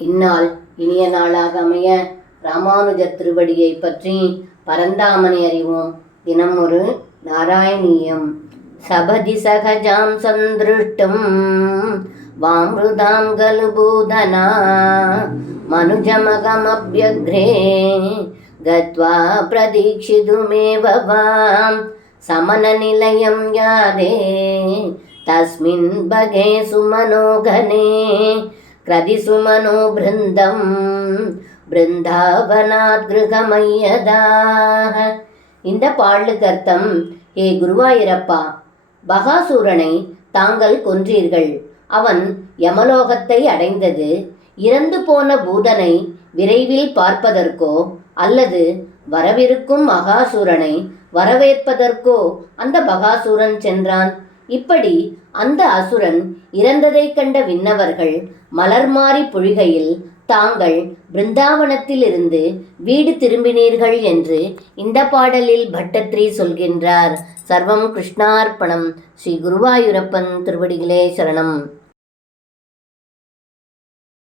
இந்நாள் இனிய நாளாக அமைய ராமானுஜர் திருவடியை பற்றி பரந்தாமனை அறிவோம். தினம் ஒரு நாராயணீயம். சபதி சகஜாம் சந்திருஷ்டும் வாமிருதாம் கலுபூதனா மனுஜமகமப்யக்ரே கத்வா பிரதீக்ஷிதுமேவ வாம் சமனநிலையம் யாதே தஸ்மின் பகே சுமனோகனே கிரதிசுமனோ பிருந்தம் பிருந்தாவனாத் கிருகமையதாக. இந்த பாடலுக்கு அர்த்தம்: ஏ குருவாயூரப்பா, பகாசூரனை தாங்கள் கொன்றீர்கள். அவன் யமலோகத்தை அடைந்தது இறந்து போன பூதனை விரைவில் பார்ப்பதற்கோ அல்லது வரவிருக்கும் மகாசூரனை வரவேற்பதற்கோ அந்த பகாசூரன் சென்றான். இப்படி அந்த அசுரன் இறந்ததை கண்ட விண்ணவர்கள் மலர் மாறி பொழிகையில் தாங்கள் பிருந்தாவனத்திலிருந்து வீடு திரும்பினீர்கள் என்று இந்த பாடலில் பட்டத்ரி சொல்கின்றார். சர்வம் கிருஷ்ணார்ப்பணம். ஸ்ரீ குருவாயூரப்பன் திருவடிகளே சரணம்.